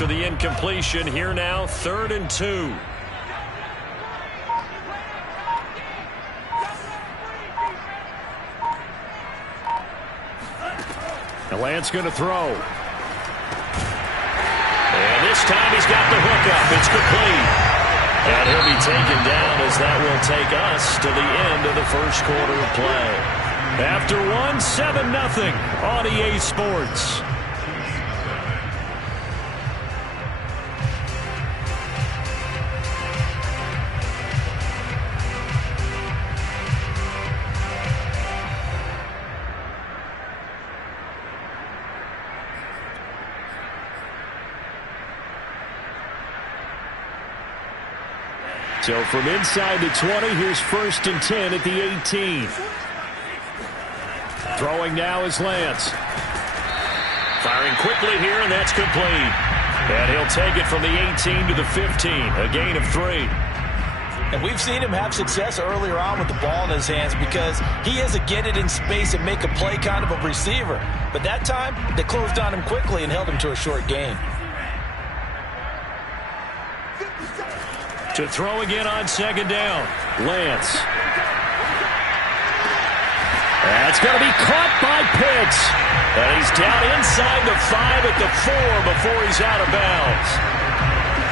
after the incompletion. Here now, 3rd and 2. And Lance going to throw. And this time he's got the hook up. It's complete. And he'll be taken down as that will take us to the end of the first quarter of play. After 7-0 on EA Sports. So from inside the 20, here's 1st and 10 at the 18. Throwing now is Lance. Firing quickly here, and that's complete. And he'll take it from the 18 to the 15, a gain of 3. And we've seen him have success earlier on with the ball in his hands because he has a get it in space and make a play kind of a receiver. But that time, they closed on him quickly and held him to a short gain. To throw again on 2nd down, Lance. That's going to be caught by Pitts. And he's down inside the 5 at the 4 before he's out of bounds.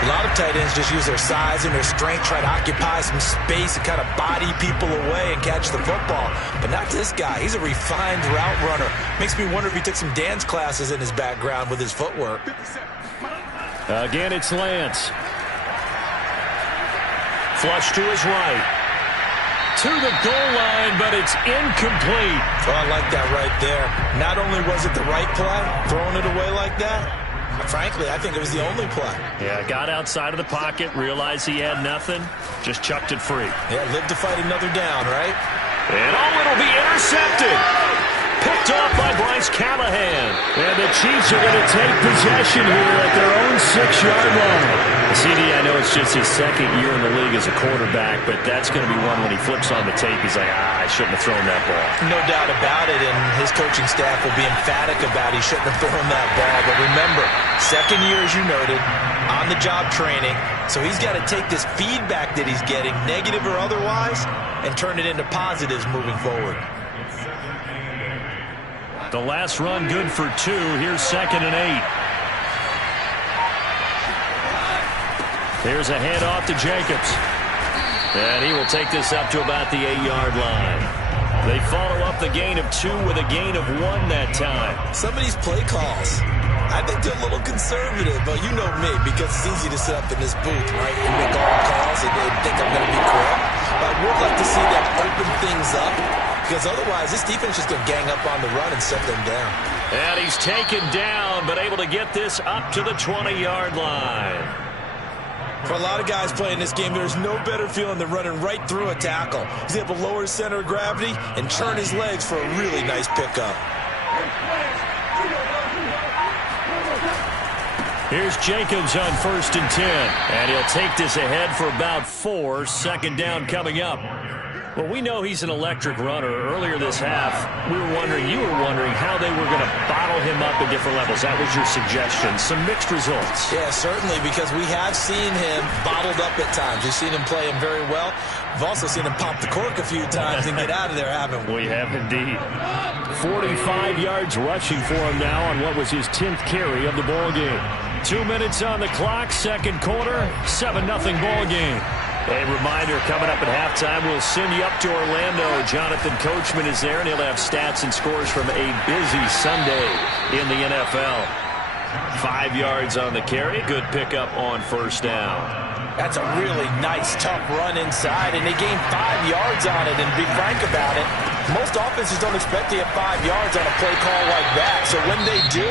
A lot of tight ends just use their size and their strength, try to occupy some space and kind of body people away and catch the football. But not this guy. He's a refined route runner. Makes me wonder if he took some dance classes in his background with his footwork. Again, it's Lance. Flush to his right. To the goal line, but it's incomplete. Oh, I like that right there. Not only was it the right play, throwing it away like that, but frankly, I think it was the only play. Yeah, got outside of the pocket, realized he had nothing, just chucked it free. Yeah, lived to fight another down, right? And it'll be intercepted. Picked off by Bryce Callahan. And the Chiefs are going to take possession here at their own 6-yard line. CD, I know it's just his 2nd year in the league as a quarterback, but that's going to be one when he flips on the tape, he's like, I shouldn't have thrown that ball. No doubt about it, and his coaching staff will be emphatic about he shouldn't have thrown that ball. But remember, 2nd year, as you noted, on-the-job training, so he's got to take this feedback that he's getting, negative or otherwise, and turn it into positives moving forward. The last run good for 2. Here's 2nd and 8. There's a handoff to Jacobs. And he will take this up to about the 8-yard line. They follow up the gain of 2 with a gain of 1 that time. Some of these play calls, I think they're a little conservative, but you know me, because it's easy to sit up in this booth, right, and make all calls and think I'm going to be correct. But I would like to see them open things up, because otherwise this defense is going to gang up on the run and set them down. And he's taken down, but able to get this up to the 20-yard line. For a lot of guys playing this game, there's no better feeling than running right through a tackle. He's able to lower his center of gravity and churn his legs for a really nice pickup. Here's Jacobs on 1st and 10. And he'll take this ahead for about 4. 2nd down coming up. Well, we know he's an electric runner. Earlier this half, you were wondering how they were going to bottle him up at different levels. That was your suggestion. Some mixed results. Yeah, certainly, because we have seen him bottled up at times. We've seen him play him very well. We've also seen him pop the cork a few times and get out of there, haven't we? We have indeed. 45 yards rushing for him now on what was his 10th carry of the ball game. 2 minutes on the clock, 2nd quarter, 7-0 ball game. A reminder, coming up at halftime, we'll send you up to Orlando. Jonathan Coachman is there, and he'll have stats and scores from a busy Sunday in the NFL. 5 yards on the carry. Good pickup on 1st down. That's a really nice, tough run inside, and they gained 5 yards on it. And to be frank about it, most offenses don't expect to get 5 yards on a play call like that. So when they do,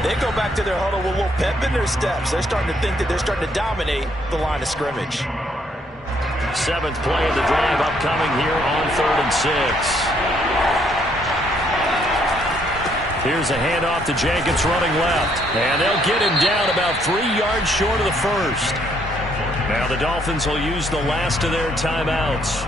they go back to their huddle with a little pep in their steps. They're starting to think that they're starting to dominate the line of scrimmage. 7th play of the drive upcoming here on 3rd and 6. Here's a handoff to Jacobs running left. And they'll get him down about 3 yards short of the 1st. Now the Dolphins will use the last of their timeouts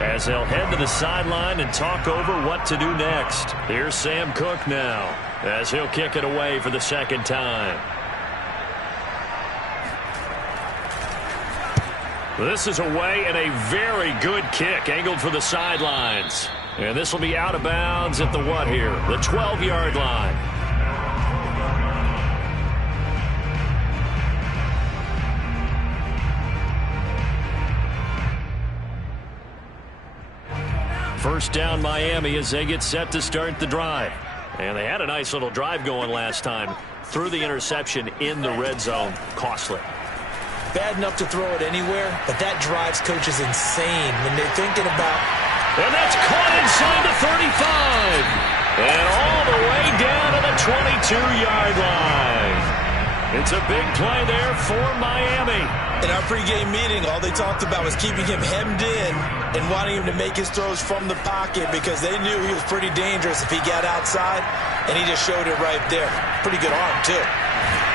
as they'll head to the sideline and talk over what to do next. Here's Sam Cook now as he'll kick it away for the 2nd time. This is away and a very good kick angled for the sidelines. And this will be out of bounds at the what here? The 12-yard line. First down Miami as they get set to start the drive. And they had a nice little drive going last time. Threw the interception in the red zone. Costly. Bad enough to throw it anywhere, but that drives coaches insane when they're thinking about... And that's caught inside the 35. And all the way down to the 22-yard line. It's a big play there for Miami. In our pregame meeting, all they talked about was keeping him hemmed in and wanting him to make his throws from the pocket because they knew he was pretty dangerous if he got outside, and he just showed it right there. Pretty good arm, too.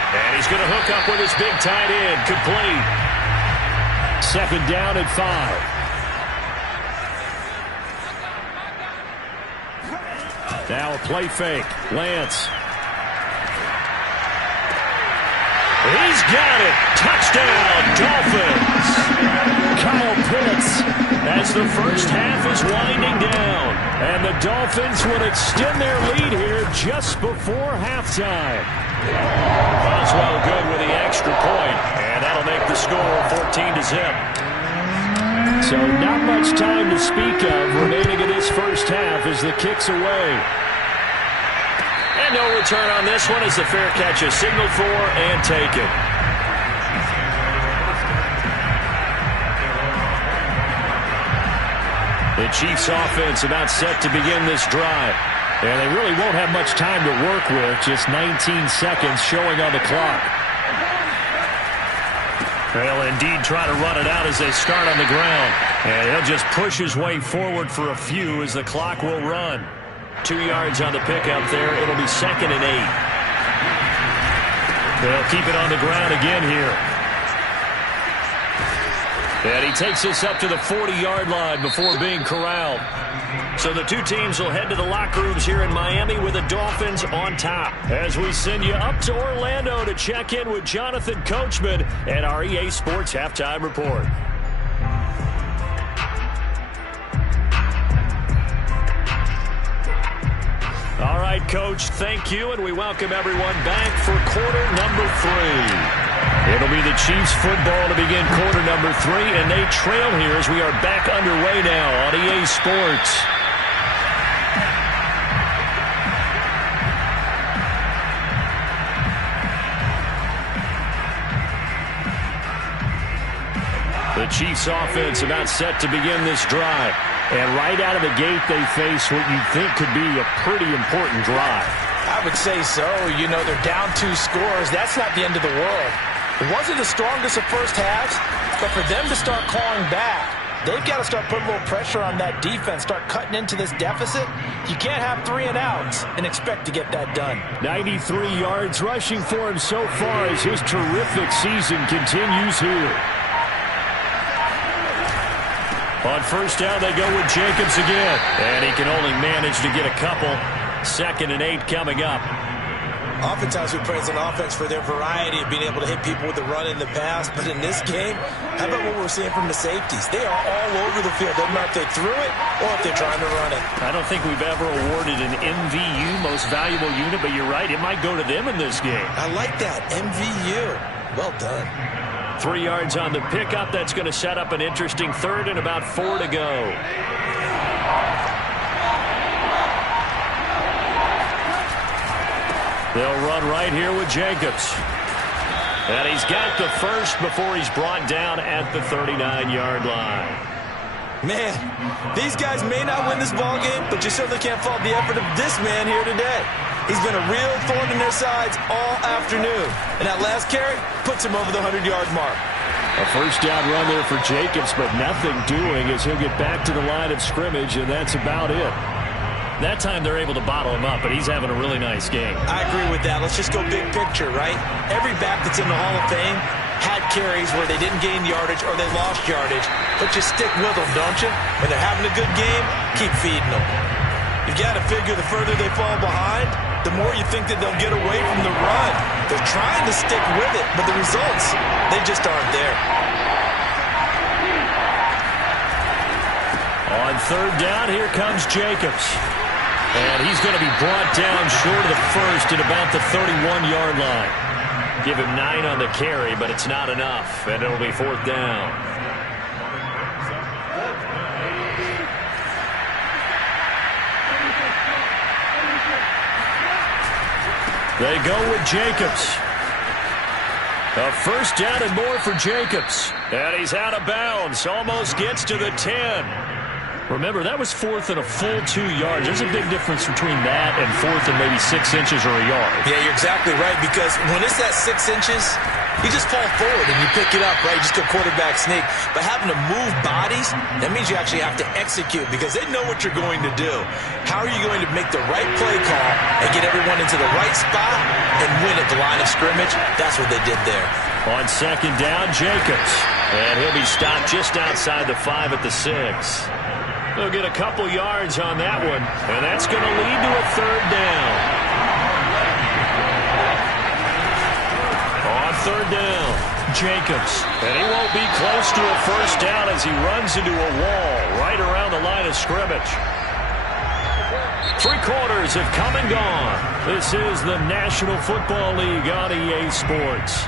And he's going to hook up with his big tight end. Complete. Second down at 5. Now a play fake. Lance. He's got it. Touchdown, Dolphins. Kyle Pitts as the first half is winding down. And the Dolphins would extend their lead here just before halftime. Boswell good with the extra point, and that'll make the score 14-0. So not much time to speak of remaining in this first half as the kick's away. And no return on this one as the fair catch is signaled for and taken. The Chiefs offense about set to begin this drive. And they really won't have much time to work with. Just 19 seconds showing on the clock. They'll indeed try to run it out as they start on the ground. And he'll just push his way forward for a few as the clock will run. 2 yards on the pickup there. It'll be 2nd and 8. They'll keep it on the ground again here. And he takes this up to the 40-yard line before being corralled. So the two teams will head to the locker rooms here in Miami with the Dolphins on top. As we send you up to Orlando to check in with Jonathan Coachman at our EA Sports Halftime Report. All right, Coach, thank you, and we welcome everyone back for quarter number 3. It'll be the Chiefs football to begin quarter number 3, and they trail here as we are back underway now on EA Sports. The Chiefs offense about set to begin this drive. And right out of the gate, they face what you think could be a pretty important drive. I would say so. You know, they're down 2 scores. That's not the end of the world. It wasn't the strongest of first halves, but for them to start clawing back, they've got to start putting a little pressure on that defense, start cutting into this deficit. You can't have 3 and outs and expect to get that done. 93 yards rushing for him so far as his terrific season continues here. On first down, they go with Jacobs again. And he can only manage to get a couple. 2nd and 8 coming up. Oftentimes we praise an offense for their variety of being able to hit people with the run in the pass. But in this game, how about what we're seeing from the safeties? They are all over the field. Doesn't matter if they threw it or if they're trying to run it. I don't think we've ever awarded an MVU, most valuable unit, but you're right. It might go to them in this game. I like that. MVU. Well done. 3 yards on the pickup. That's going to set up an interesting 3rd and about 4 to go. They'll run right here with Jacobs. And he's got the first before he's brought down at the 39-yard line. Man, these guys may not win this ball game, but you certainly can't fault the effort of this man here today. He's been a real thorn in their sides all afternoon. And that last carry puts him over the 100-yard mark. A first down run there for Jacobs, but nothing doing as he'll get back to the line of scrimmage, and that's about it. That time they're able to bottle him up, but he's having a really nice game. I agree with that. Let's just go big picture, right? Every back that's in the Hall of Fame had carries where they didn't gain yardage or they lost yardage, but you stick with them, don't you? When they're having a good game, keep feeding them. You got to figure the further they fall behind, the more you think that they'll get away from the run. They're trying to stick with it, but the results, they just aren't there. On third down, here comes Jacobs. And he's going to be brought down short of the first at about the 31-yard line. Give him 9 on the carry, but it's not enough, and it'll be fourth down. They go with Jacobs. A first down and more for Jacobs. And he's out of bounds. Almost gets to the 10. Remember, that was fourth and a full 2 yards. There's a big difference between that and fourth and maybe 6 inches or a yard. Yeah, you're exactly right, because when it's at 6 inches, you just fall forward and you pick it up, right? You just go quarterback sneak. But having to move bodies, that means you actually have to execute because they know what you're going to do. How are you going to make the right play call and get everyone into the right spot and win at the line of scrimmage? That's what they did there. On second down, Jacobs. And he'll be stopped just outside the 5 at the 6. They'll get a couple yards on that one, and that's going to lead to a third down. On third down, Jacobs. And he won't be close to a first down as he runs into a wall right around the line of scrimmage. 3 quarters have come and gone. This is the National Football League on EA Sports.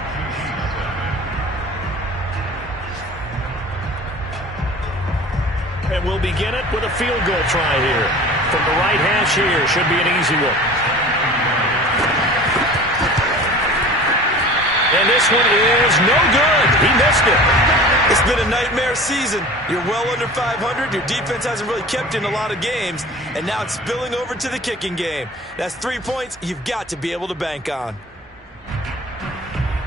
And we'll begin it with a field goal try here. From the right hash here, should be an easy one. And this one is no good. He missed it. It's been a nightmare season. You're well under 500. Your defense hasn't really kept in a lot of games. And now it's spilling over to the kicking game. That's 3 points you've got to be able to bank on.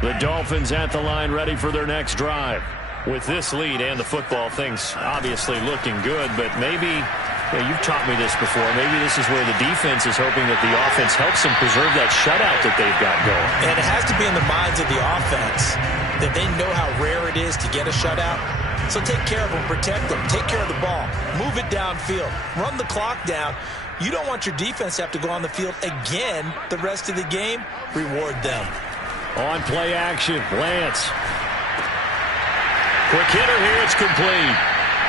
The Dolphins at the line ready for their next drive. With this lead and the football, things obviously looking good, but maybe, you've taught me this before, maybe this is where the defense is hoping that the offense helps them preserve that shutout that they've got going. And it has to be in the minds of the offense that they know how rare it is to get a shutout. So take care of them, protect them, take care of the ball, move it downfield, run the clock down. You don't want your defense to have to go on the field again the rest of the game. Reward them. On play action, Lance. Quick hitter here, it's complete.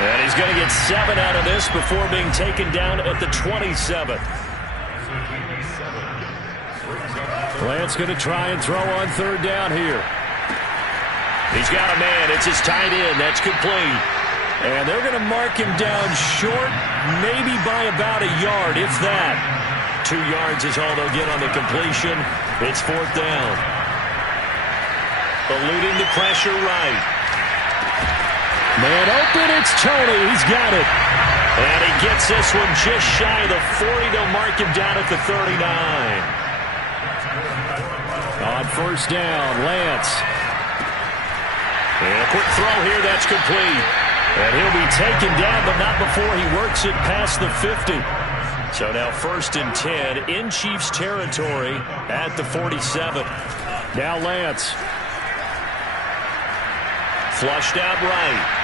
And he's going to get 7 out of this before being taken down at the 27. Lance going to try and throw on third down here. He's got a man. It's his tight end. That's complete. And they're going to mark him down short, maybe by about a yard, if that. 2 yards is all they'll get on the completion. It's fourth down. Eluding the pressure right. Man open, it's Tony. He's got it. And he gets this one just shy of the 40. They'll mark him down at the 39. On first down, Lance. And a quick throw here, that's complete. And he'll be taken down, but not before he works it past the 50. So now first and 10 in Chiefs territory at the 47. Now Lance. Flushed out right.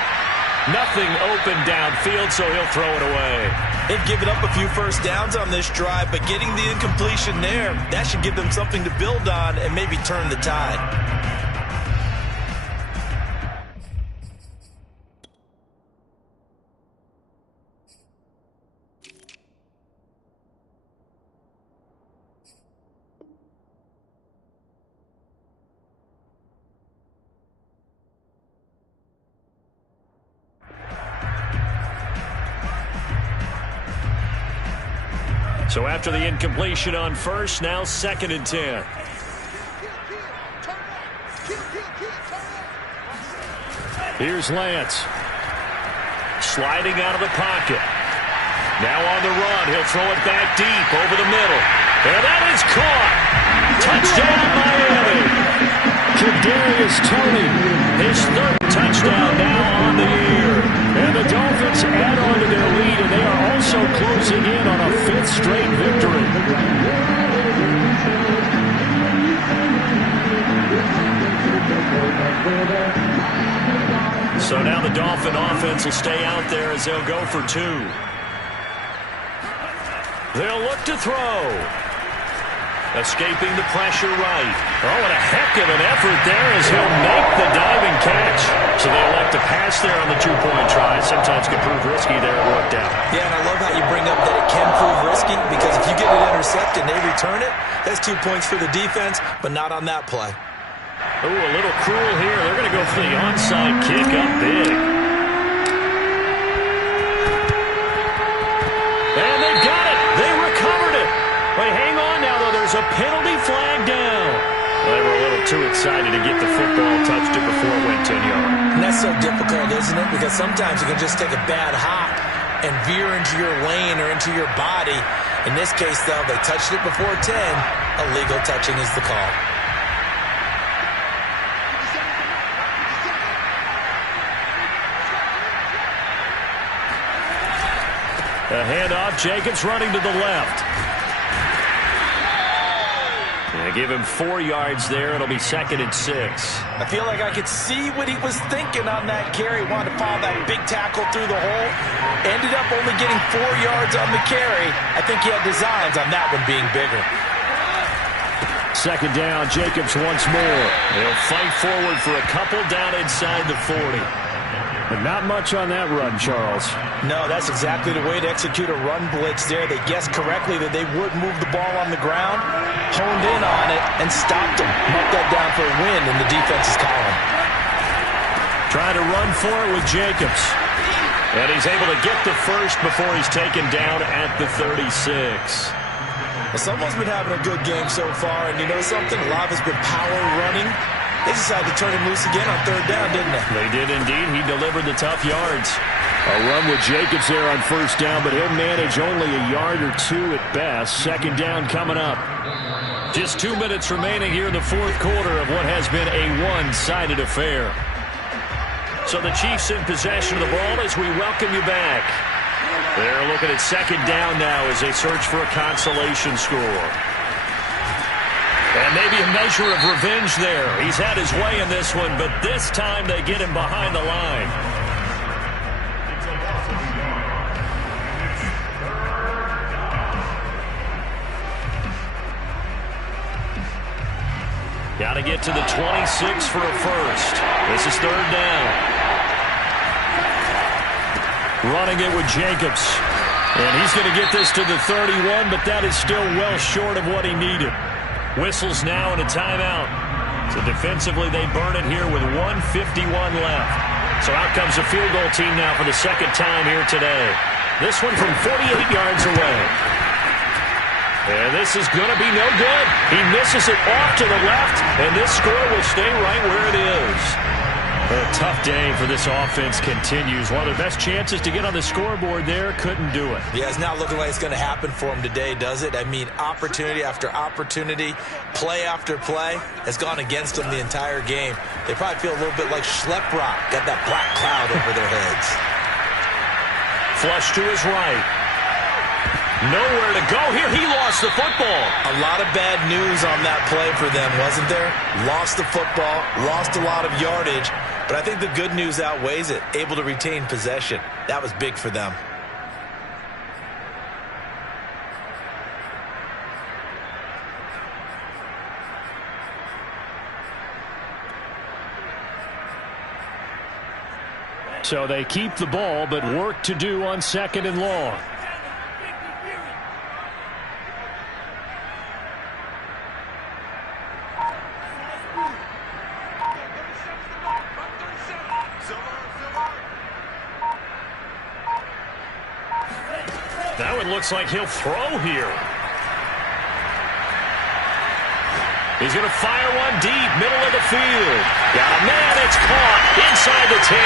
Nothing open downfield, so he'll throw it away. They've given up a few first downs on this drive, but getting the incompletion there, that should give them something to build on and maybe turn the tide. So after the incompletion on first, now second and 10. Here's Lance. Sliding out of the pocket. Now on the run. He'll throw it back deep over the middle. And that is caught. Touchdown, Miami. Kadarius Toney, his third touchdown now on the year. And the Dolphins add on to their lead, and they are also closing in on a 5th straight victory. So now the Dolphin offense will stay out there as they'll go for 2. They'll look to throw. Escaping the pressure right. Oh, and a heck of an effort there as he'll make the diving catch. So they elect to pass there on the two-point try. Sometimes can prove risky there. It worked out. Yeah, and I love how you bring up that it can prove risky, because if you get it intercepted and they return it, that's 2 points for the defense, but not on that play. Oh, a little cruel here. They're going to go for the onside kick up big. And they got it. They recovered it. But hang on now, though. There's a penalty flag down. Well, they were a little too excited to get the football, touched it before it went 10 yards. And that's so difficult, isn't it? Because sometimes you can just take a bad hop and veer into your lane or into your body. In this case, though, they touched it before 10. Illegal touching is the call. A handoff, Jacobs running to the left. They give him 4 yards there. It'll be 2nd and 6. I feel like I could see what he was thinking on that carry. Wanted to follow that big tackle through the hole. Ended up only getting 4 yards on the carry. I think he had designs on that one being bigger. 2nd down, Jacobs once more. They'll fight forward for a couple down inside the 40. But not much on that run, Charles. No, that's exactly the way to execute a run blitz there. They guessed correctly that they would move the ball on the ground, honed in on it, and stopped them. Marked that down for a win in the defense's column. Trying to run for it with Jacobs. And he's able to get the first before he's taken down at the 36. Well, someone's been having a good game so far, and you know something? A lot of it's been power running. They decided to turn him loose again on 3rd down, didn't they? They did indeed. He delivered the tough yards. A run with Jacobs there on 1st down, but he'll manage only a yard or 2 at best. 2nd down coming up. Just 2 minutes remaining here in the 4th quarter of what has been a one-sided affair. So the Chiefs in possession of the ball as we welcome you back. They're looking at 2nd down now as they search for a consolation score. And maybe a measure of revenge there. He's had his way in this one, but this time they get him behind the line. Got to get to the 26 for a first. This is 3rd down. Running it with Jacobs. And he's going to get this to the 31, but that is still well short of what he needed. Whistles now and a timeout. So defensively, they burn it here with 1:51 left. So out comes the field goal team now for the 2nd time here today. This one from 48 yards away. And this is going to be no good. He misses it off to the left, and this score will stay right where it is. A tough day for this offense continues. One of their best chances to get on the scoreboard there, couldn't do it. Yeah, it's not looking like it's going to happen for him today, does it? I mean, opportunity after opportunity, play after play has gone against them the entire game. They probably feel a little bit like Schlep Rock, got that black cloud over their heads. Flush to his right. Nowhere to go here. He lost the football. A lot of bad news on that play for them, wasn't there? Lost the football, lost a lot of yardage. But I think the good news outweighs it. Able to retain possession. That was big for them. So they keep the ball, but work to do on 2nd and long. That one looks like he'll throw here. He's going to fire one deep, middle of the field. Got a man, it's caught inside the 10.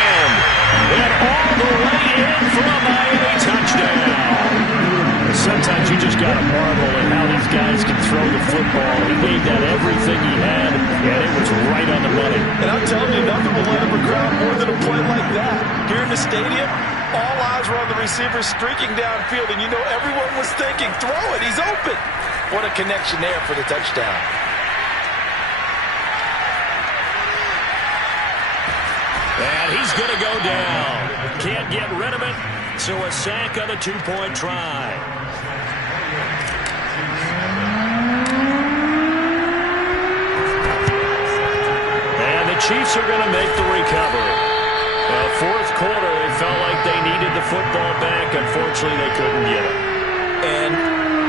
And all the way in for a Miami touchdown. Sometimes you just got to marvel at how these guys can throw the football. He gave that everything he had, and it was right on the money. And I'm telling you, nothing will light up a crowd more than a play like that. Here in the stadium, all eyes were on the receiver streaking downfield, and you know everyone was thinking, throw it, he's open. What a connection there for the touchdown. And he's going to go down. Can't get rid of it, so a sack on a 2-point try. Chiefs are going to make the recovery. Fourth quarter, they felt like they needed the football back. Unfortunately, they couldn't get it. And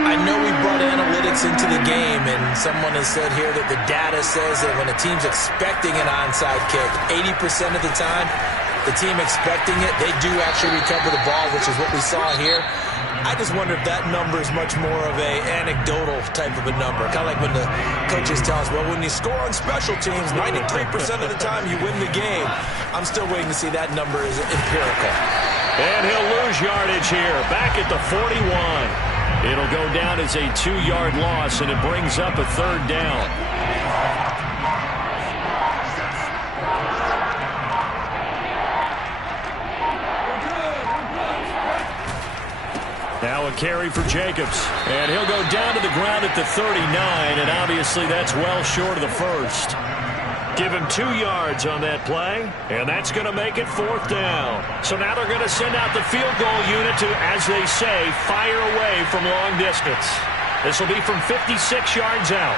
I know we brought analytics into the game, and someone has said here that the data says that when a team's expecting an onside kick, 80% of the time, the team expecting it, they do actually recover the ball, which is what we saw here. I just wonder if that number is much more of a anecdotal type of a number. Kind of like when the coaches tell us, well, when you score on special teams, 93% of the time you win the game. I'm still waiting to see that number is empirical. And he'll lose yardage here, back at the 41. It'll go down as a 2-yard loss, and it brings up a third down. Now a carry for Jacobs. And he'll go down to the ground at the 39, and obviously that's well short of the first. Give him 2 yards on that play, and that's going to make it fourth down. So now they're going to send out the field goal unit to, as they say, fire away from long distance. This will be from 56 yards out.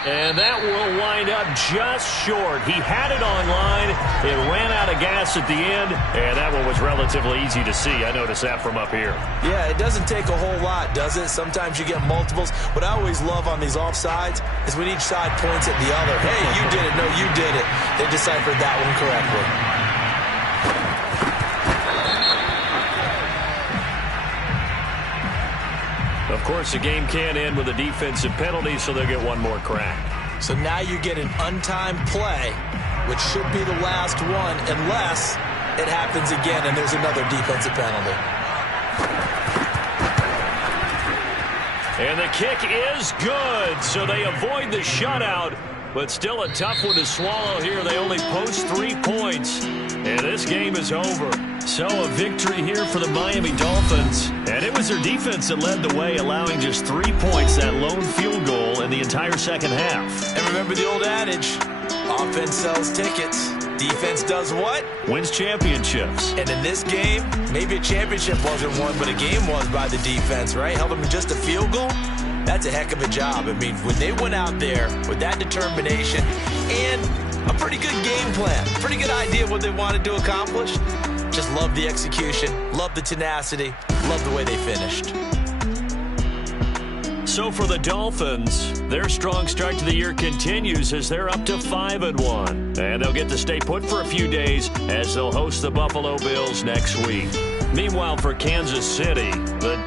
And that will wind up just short. He had it online. It ran out of gas at the end, and that one was relatively easy to see. I noticed that from up here. Yeah, it doesn't take a whole lot, does it? Sometimes you get multiples. What I always love on these offsides is when each side points at the other. Hey, you did it. No, you did it. They deciphered that one correctly. Of course, the game can't end with a defensive penalty, so they'll get one more crack. So now you get an untimed play, which should be the last one, unless it happens again and there's another defensive penalty. And the kick is good, so they avoid the shutout, but still a tough one to swallow here. They only post 3 points, and this game is over. So a victory here for the Miami Dolphins. And it was their defense that led the way, allowing just 3 points, that lone field goal in the entire second half. And remember the old adage, offense sells tickets. Defense does what? Wins championships. And in this game, maybe a championship wasn't won, but a game was by the defense, right? Held them to just a field goal. That's a heck of a job. I mean, when they went out there with that determination and a pretty good game plan, pretty good idea of what they wanted to accomplish, just love the execution, love the tenacity, love the way they finished. So for the Dolphins, their strong start to the year continues as they're up to 5-1. And they'll get to stay put for a few days as they'll host the Buffalo Bills next week. Meanwhile, for Kansas City, the